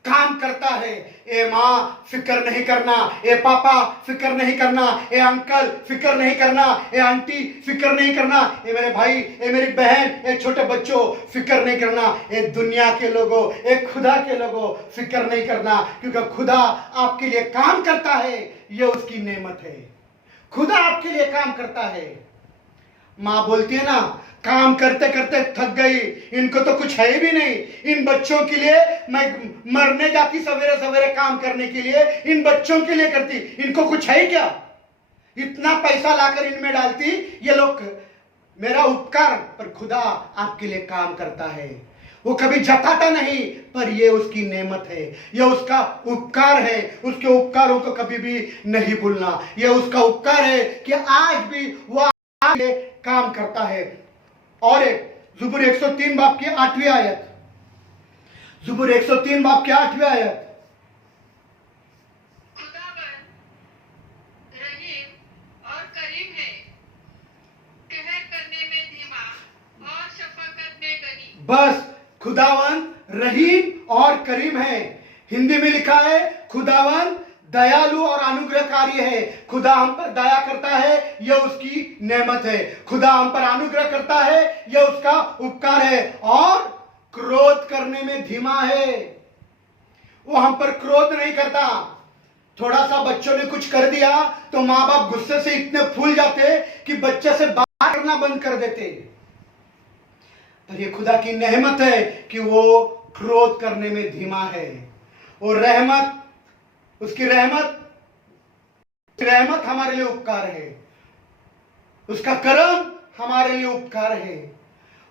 काम करता है। ए माँ फिक्र नहीं करना, ए पापा फिक्र नहीं करना, ए अंकल फिक्र नहीं करना, ए आंटी फिक्र नहीं करना, ए मेरे भाई, ए मेरी बहन, ए छोटे बच्चों फिक्र नहीं करना, ए दुनिया के लोगों, ए खुदा के लोगों फिक्र नहीं करना, क्योंकि खुदा आपके लिए काम करता है। यह उसकी नेमत है, खुदा आपके लिए काम करता है। माँ बोलती है ना, काम करते करते थक गई, इनको तो कुछ है भी नहीं, इन बच्चों के लिए मैं मरने जाती सवेरे सवेरे काम करने के लिए, इन बच्चों के लिए करती, इनको कुछ है क्या? इतना पैसा लाकर इनमें डालती, ये लोग मेरा उपकार। पर खुदा आपके लिए काम करता है, वो कभी जताता नहीं, पर ये उसकी नेमत है, ये उसका उपकार है। उसके उपकारों को कभी भी नहीं भूलना। ये उसका उपकार है कि आज भी वो आपके लिए काम करता है। और एक ज़बूर 103 बाब की 8वीं आयत, ज़बूर 103 बाब की 8वीं आयत, खुदावन रहीम और करीम है, कहर करने में धीमा और शफकत में गनी। बस खुदावन रहीम और करीम है। हिंदी में लिखा है खुदावन दयालु और अनुग्रहकारी है। खुदा हम पर दया करता है, यह उसकी नेमत है। खुदा हम पर अनुग्रह करता है, यह उसका उपकार है। और क्रोध करने में धीमा है, वो हम पर क्रोध नहीं करता। थोड़ा सा बच्चों ने कुछ कर दिया तो माँ बाप गुस्से से इतने फूल जाते कि बच्चे से बात करना बंद कर देते। पर ये खुदा की नेमत है कि वो क्रोध करने में धीमा है। और रहमत, उसकी रहमत हमारे लिए उपकार है, उसका करम हमारे लिए उपकार है।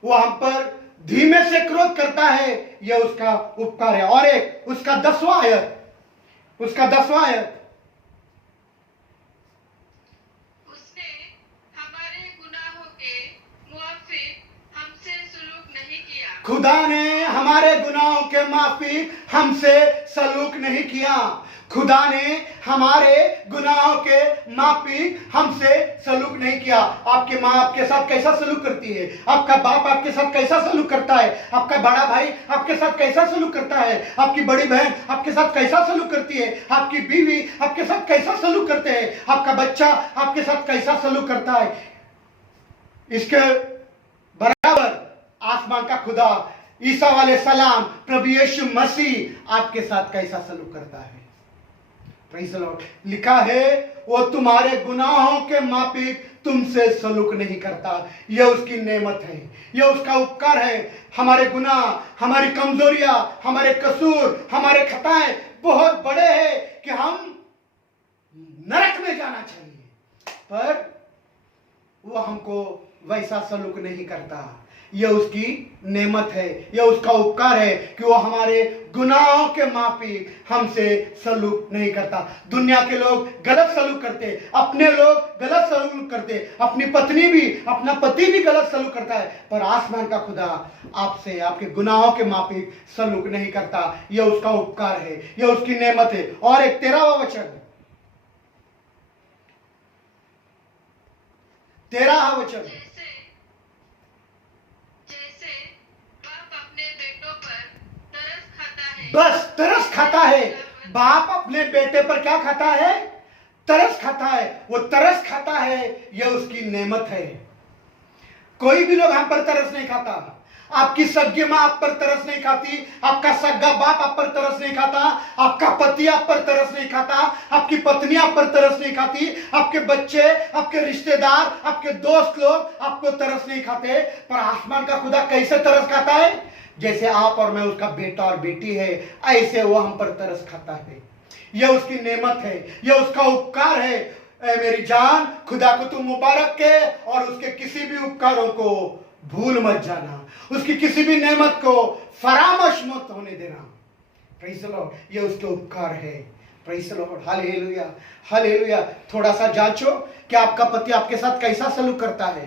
वो हम पर धीमे से क्रोध करता है, यह उसका उपकार है। और एक उसका 10वां आयत, उसका 10वां आयत, उसने हमारे गुनाहों के मुआफिक हमसे सलूक नहीं किया। खुदा ने हमारे गुनाहों के माफी हमसे सलूक नहीं किया। खुदा ने हमारे गुनाहों के माफी हमसे सलूक नहीं किया। आपकी माँ आपके साथ कैसा सलूक करती है? आपका बाप आपके साथ कैसा सलूक करता है? आपका बड़ा भाई आपके साथ कैसा सलूक करता है? आपकी बड़ी बहन आपके साथ कैसा सलूक करती है? आपकी बीवी आपके साथ कैसा सलूक करते हैं? आपका बच्चा आपके साथ कैसा सलूक करता है? इसके बराबर आसमान का खुदा ईसा वाले सलाम प्रभु यीशु मसीह आपके साथ कैसा सलूक करता है? Praise the Lord. लिखा है वो तुम्हारे गुनाहों के माफिक तुमसे सलूक नहीं करता। यह उसकी नेमत है, यह उसका उपकार है। हमारे गुनाह, हमारी कमजोरियां, हमारे कसूर, हमारे खताएं बहुत बड़े हैं कि हम नरक में जाना चाहिए, पर वो हमको वैसा सलूक नहीं करता। यह उसकी नेमत है, यह उसका उपकार है कि वो हमारे गुनाहों के माफी हमसे सलूक नहीं करता। दुनिया के लोग गलत सलूक करते, अपने लोग गलत सलूक करते, अपनी पत्नी भी, अपना पति भी गलत सलूक करता है, पर आसमान का खुदा आपसे आपके गुनाहों के माफी सलूक नहीं करता। यह उसका उपकार है, यह उसकी नेमत है। और एक 13वां वचन, 13वां वचन, जैसे बाप अपने बेटों पर तरस खाता है। बस तरस खाता है। बाप अपने बेटे पर क्या खाता है? तरस खाता है। वो तरस खाता है, यह उसकी नेमत है। कोई भी लोग हम पर तरस नहीं खाता। आपकी सगी मां आप पर तरस नहीं खाती, आपका सगा बाप आप पर तरस नहीं खाता, आपका पति आप पर तरस नहीं खाता, आपकी पत्नी आप पर तरस नहीं खाती, आपके बच्चे, आपके रिश्तेदार, आपके दोस्त लोग आपको तरस नहीं खाते। पर आसमान का खुदा कैसे तरस खाता है? जैसे आप और मैं उसका बेटा और बेटी है, ऐसे वो हम पर तरस खाता है। यह उसकी नेमत है, यह उसका उपकार है। ऐ मेरी जान, खुदा को तू मुबारक कहे और उसके किसी भी उपकारों को भूल मत जाना, उसकी किसी भी नेमत को फरामोश मत होने देना। प्रेज़ द लॉर्ड, ये उसके उपकार है। Praise the Lord, hallelujah, hallelujah. थोड़ा सा जांचो कि आपका पति आपके साथ कैसा सलूक करता है।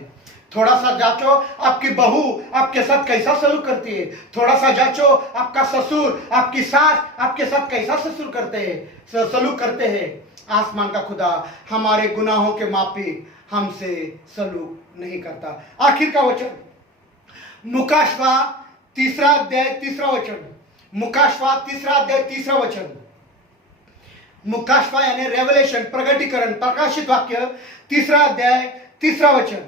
थोड़ा सा जांचो आपकी बहू आपके साथ कैसा सलूक करती है। थोड़ा सा जांचो आपका ससुर, आपकी सास आपके साथ कैसा ससुर करते हैं, सलूक करते हैं। आसमान का खुदा हमारे गुनाहों के माफी हमसे सलूक नहीं करता। आखिर का वचन मुकाशवा 3 अध्याय 3 वचन, मुकाशवा 3 अध्याय 3 वचन। मुकाशवा यानी रेवलेशन, प्रगटीकरण, प्रकाशित वाक्य 3 अध्याय 3 वचन।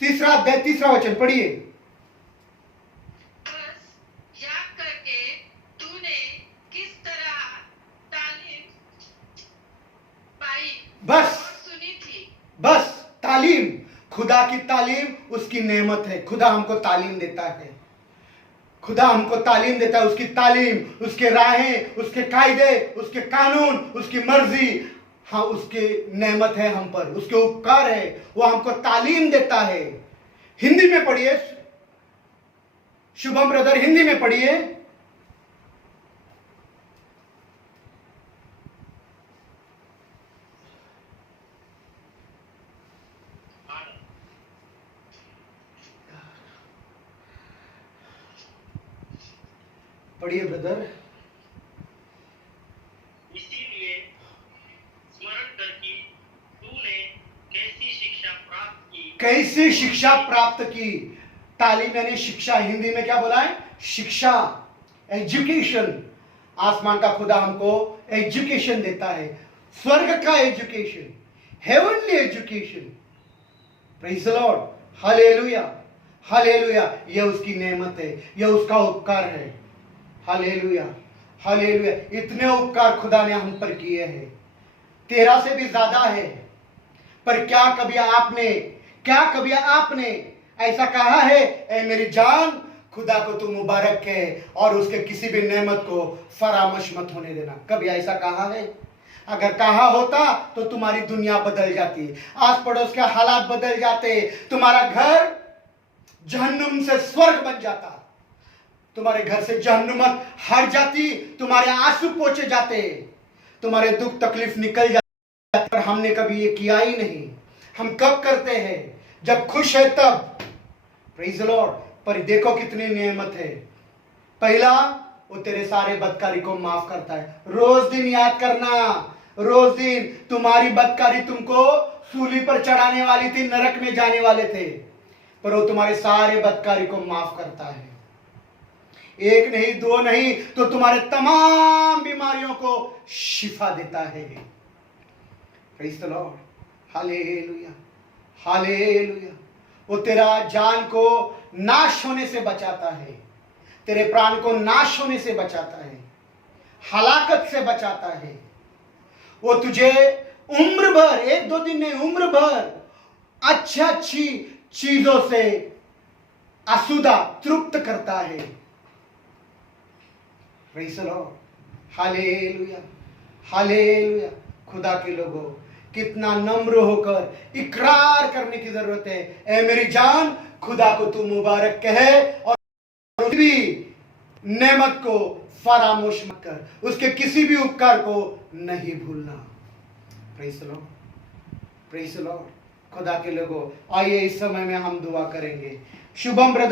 3 अध्याय 3 वचन पढ़िए। बस याद करके तूने किस तरह तालीम पाई बस और सुनी थी। बस तालीम, खुदा की तालीम उसकी नेमत है। खुदा हमको तालीम देता है, खुदा हमको तालीम देता है। उसकी तालीम, उसके राहें, उसके कायदे, उसके कानून, उसकी मर्जी, हाँ उसकी नेमत है हम पर, उसके उपकार है। वो हमको तालीम देता है। हिंदी में पढ़िए शुभम ब्रदर, हिंदी में पढ़िए। पढ़िए ब्रदर। इसीलिए स्मरण कर कि तूने कैसी शिक्षा प्राप्त की। कैसी शिक्षा प्राप्त की। तालीम यानी शिक्षा, हिंदी में क्या बोला है? शिक्षा, एजुकेशन। आसमान का खुदा हमको एजुकेशन देता है, स्वर्ग का education, heavenly education. Praise the Lord, hallelujah, hallelujah. यह उसकी नेमत है, यह उसका उपकार है। Hallelujah, hallelujah. इतने उपकार खुदा ने हम पर किए हैं, 13 से भी ज्यादा है। पर क्या कभी आपने ऐसा कहा है, ऐ मेरी जान, खुदा को तू मुबारक कहे और उसके किसी भी नेमत को फरामोश मत होने देना? कभी ऐसा कहा है? अगर कहा होता तो तुम्हारी दुनिया बदल जाती, आस पड़ोस के हालात बदल जाते, तुम्हारा घर जहन्नुम से स्वर्ग बन जाता, तुम्हारे घर से जहन्नुमत हट जाती, तुम्हारे आंसू पोंछे जाते, तुम्हारे दुख तकलीफ निकल जाते। पर हमने कभी ये किया ही नहीं। हम कब करते हैं? जब खुश है तब। Praise the Lord. पर देखो कितनी नेमत है। पहला, वो तेरे सारे बदकारी को माफ करता है। रोज दिन याद करना, रोज दिन। तुम्हारी बदकारी तुमको सूली पर चढ़ाने वाली थी, नरक में जाने वाले थे, पर वो तुम्हारे सारे बदकारी को माफ करता है। एक नहीं, दो नहीं, तो तुम्हारे तमाम बीमारियों को शिफा देता है। Praise the Lord, hallelujah, hallelujah. वो तेरा जान को नाश होने से बचाता है, तेरे प्राण को नाश होने से बचाता है, हलाकत से बचाता है। वो तुझे उम्र भर, 1-2 दिन नहीं, उम्र भर अच्छी चीजों से आसूदा तृप्त करता है। Praise the Lord, hallelujah, hallelujah. खुदा के लोगों, कितना नम्र होकर इकरार करने की जरूरत है। ऐ मेरी जान, खुदा को तू मुबारक कहे और भी नेमत को फरामोश मत कर, उसके किसी भी उपकार को नहीं भूलना। Praise the Lord, praise the Lord. खुदा के लोगों, आइए इस समय में हम दुआ करेंगे। शुभम ब्रदर